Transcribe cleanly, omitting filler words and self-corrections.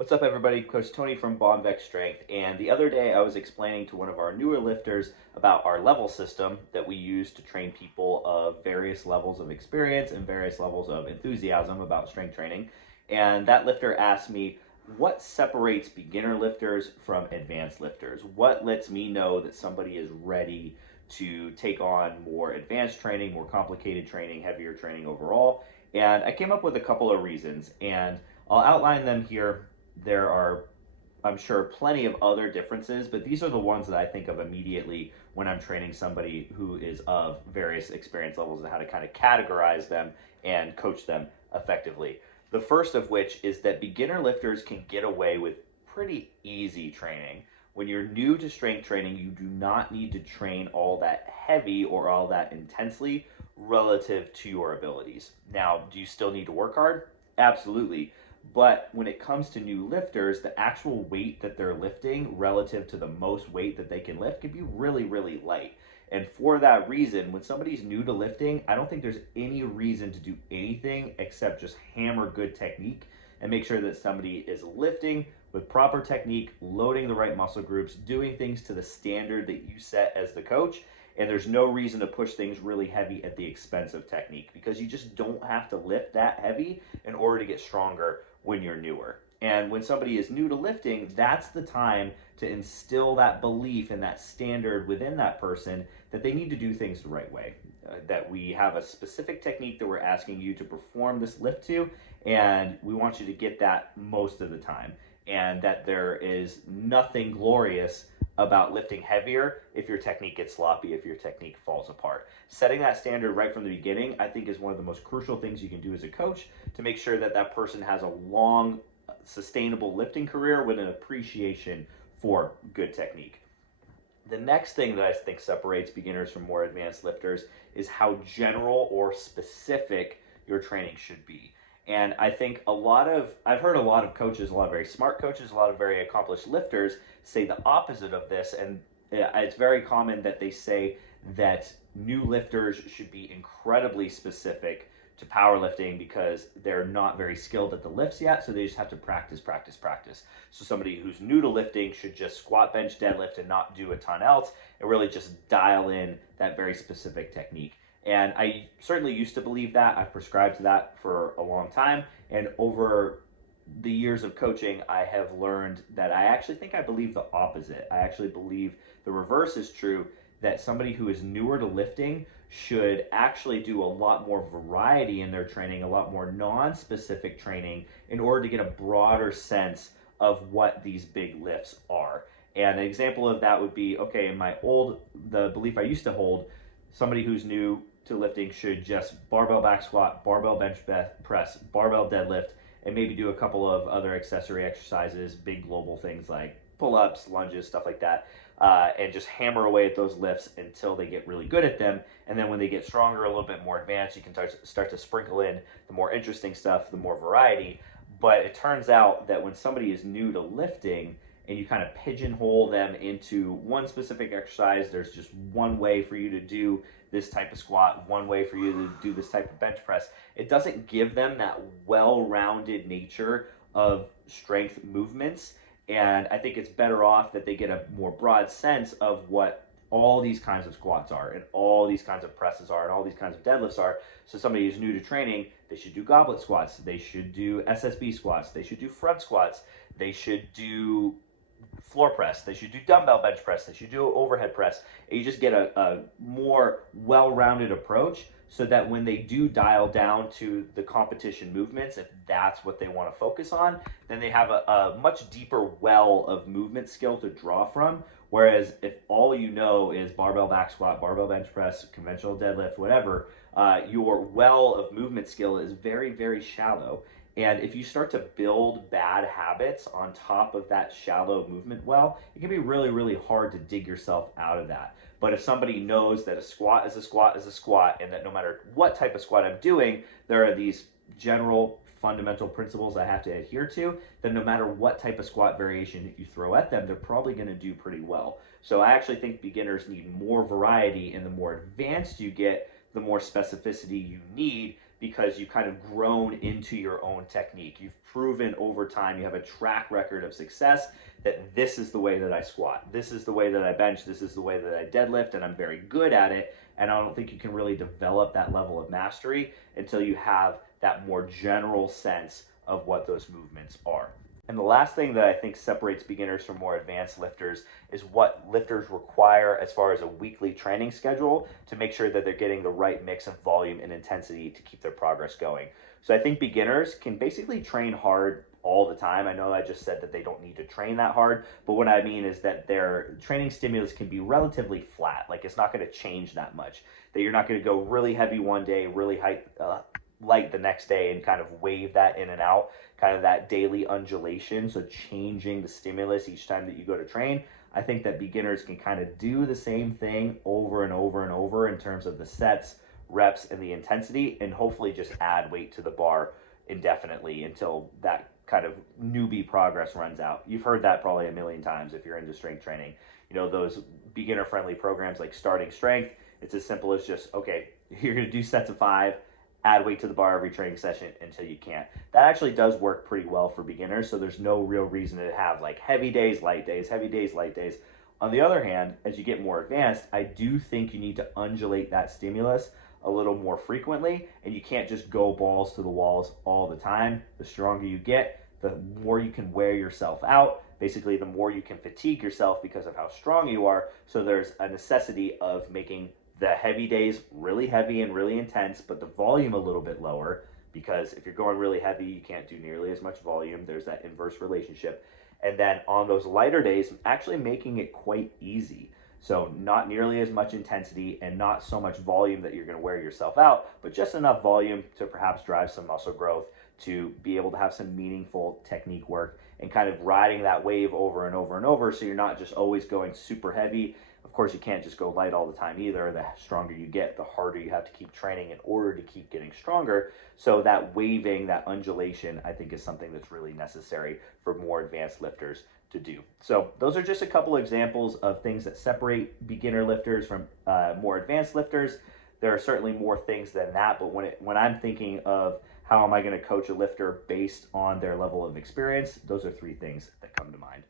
What's up, everybody? Coach Tony from Bonvec Strength. And the other day, I was explaining to one of our newer lifters about our level system that we use to train people of various levels of experience and various levels of enthusiasm about strength training. And that lifter asked me, what separates beginner lifters from advanced lifters? What lets me know that somebody is ready to take on more advanced training, more complicated training, heavier training overall? And I came up with a couple of reasons, and I'll outline them here. There are, I'm sure, plenty of other differences, but these are the ones that I think of immediately when I'm training somebody who is of various experience levels and how to kind of categorize them and coach them effectively. The first of which is that beginner lifters can get away with pretty easy training. When you're new to strength training, you do not need to train all that heavy or all that intensely relative to your abilities. Now, do you still need to work hard? Absolutely. But when it comes to new lifters, the actual weight that they're lifting relative to the most weight that they can lift can be really, really light. And for that reason, when somebody's new to lifting, I don't think there's any reason to do anything except just hammer good technique and make sure that somebody is lifting with proper technique, loading the right muscle groups, doing things to the standard that you set as the coach. And there's no reason to push things really heavy at the expense of technique, because you just don't have to lift that heavy in order to get stronger when you're newer. And when somebody is new to lifting, that's the time to instill that belief and that standard within that person that they need to do things the right way. That we have a specific technique that we're asking you to perform this lift to, and we want you to get that most of the time. And that there is nothing glorious about lifting heavier if your technique gets sloppy, if your technique falls apart. Setting that standard right from the beginning, I think, is one of the most crucial things you can do as a coach to make sure that that person has a long, sustainable lifting career with an appreciation for good technique. The next thing that I think separates beginners from more advanced lifters is how general or specific your training should be. And I think I've heard a lot of coaches, a lot of very smart coaches, a lot of very accomplished lifters say the opposite of this. And it's very common that they say that new lifters should be incredibly specific to powerlifting because they're not very skilled at the lifts yet, so they just have to practice, practice, practice. So somebody who's new to lifting should just squat, bench, deadlift, and not do a ton else, and really just dial in that very specific technique. And I certainly used to believe that. I've prescribed to that for a long time, and over the years of coaching, I have learned that I actually think I believe the opposite. I actually believe the reverse is true, that somebody who is newer to lifting should actually do a lot more variety in their training, a lot more non-specific training in order to get a broader sense of what these big lifts are. And an example of that would be, okay, the belief I used to hold, somebody who's new to lifting should just barbell back squat, barbell bench press, barbell deadlift, and maybe do a couple of other accessory exercises, big global things like pull-ups, lunges, stuff like that, and just hammer away at those lifts until they get really good at them. And then when they get stronger, a little bit more advanced, you can start to sprinkle in the more interesting stuff, the more variety. But it turns out that when somebody is new to lifting and you kind of pigeonhole them into one specific exercise, there's just one way for you to do this type of squat, one way for you to do this type of bench press. It doesn't give them that well-rounded nature of strength movements. And I think it's better off that they get a more broad sense of what all these kinds of squats are and all these kinds of presses are and all these kinds of deadlifts are. So somebody who's new to training, they should do goblet squats, they should do SSB squats, they should do front squats, they should do floor press, they should do dumbbell bench press, they should do overhead press. And you just get a more well-rounded approach so that when they do dial down to the competition movements, if that's what they want to focus on, then they have a much deeper well of movement skill to draw from. Whereas if all you know is barbell back squat, barbell bench press, conventional deadlift, whatever, your well of movement skill is very, very shallow. And if you start to build bad habits on top of that shallow movement well, it can be really, really hard to dig yourself out of that. But if somebody knows that a squat is a squat is a squat, and that no matter what type of squat I'm doing, there are these general fundamental principles I have to adhere to, then no matter what type of squat variation you throw at them, they're probably going to do pretty well. So I actually think beginners need more variety, and the more advanced you get, the more specificity you need because you've kind of grown into your own technique. You've proven over time, you have a track record of success that this is the way that I squat, this is the way that I bench, this is the way that I deadlift, and I'm very good at it. And I don't think you can really develop that level of mastery until you have that more general sense of what those movements are. And the last thing that I think separates beginners from more advanced lifters is what lifters require as far as a weekly training schedule to make sure that they're getting the right mix of volume and intensity to keep their progress going. So I think beginners can basically train hard all the time. I know I just said that they don't need to train that hard, but what I mean is that their training stimulus can be relatively flat. Like it's not going to change that much. That you're not going to go really heavy one day, really light the next day, and kind of wave that in and out, kind of that daily undulation. So changing the stimulus each time that you go to train. I think that beginners can kind of do the same thing over and over and over in terms of the sets, reps, and the intensity, and hopefully just add weight to the bar indefinitely until that kind of newbie progress runs out. You've heard that probably a million times if you're into strength training. You know, those beginner friendly programs like Starting Strength, it's as simple as just, okay, you're going to do sets of 5, add weight to the bar every training session until you can't. That actually does work pretty well for beginners, so there's no real reason to have like heavy days, light days, heavy days, light days. On the other hand, as you get more advanced, I do think you need to undulate that stimulus a little more frequently, and you can't just go balls to the walls all the time. The stronger you get, the more you can wear yourself out. Basically, the more you can fatigue yourself because of how strong you are. So there's a necessity of making the heavy days really heavy and really intense, but the volume a little bit lower, because if you're going really heavy, you can't do nearly as much volume. There's that inverse relationship. And then on those lighter days, actually making it quite easy. So not nearly as much intensity and not so much volume that you're going to wear yourself out, but just enough volume to perhaps drive some muscle growth, to be able to have some meaningful technique work, and kind of riding that wave over and over and over, so you're not just always going super heavy. Of course, you can't just go light all the time either. The stronger you get, the harder you have to keep training in order to keep getting stronger. So that waving, that undulation, I think is something that's really necessary for more advanced lifters to do. So those are just a couple examples of things that separate beginner lifters from more advanced lifters. There are certainly more things than that, but when I'm thinking of how am I going to coach a lifter based on their level of experience, those are 3 things that come to mind.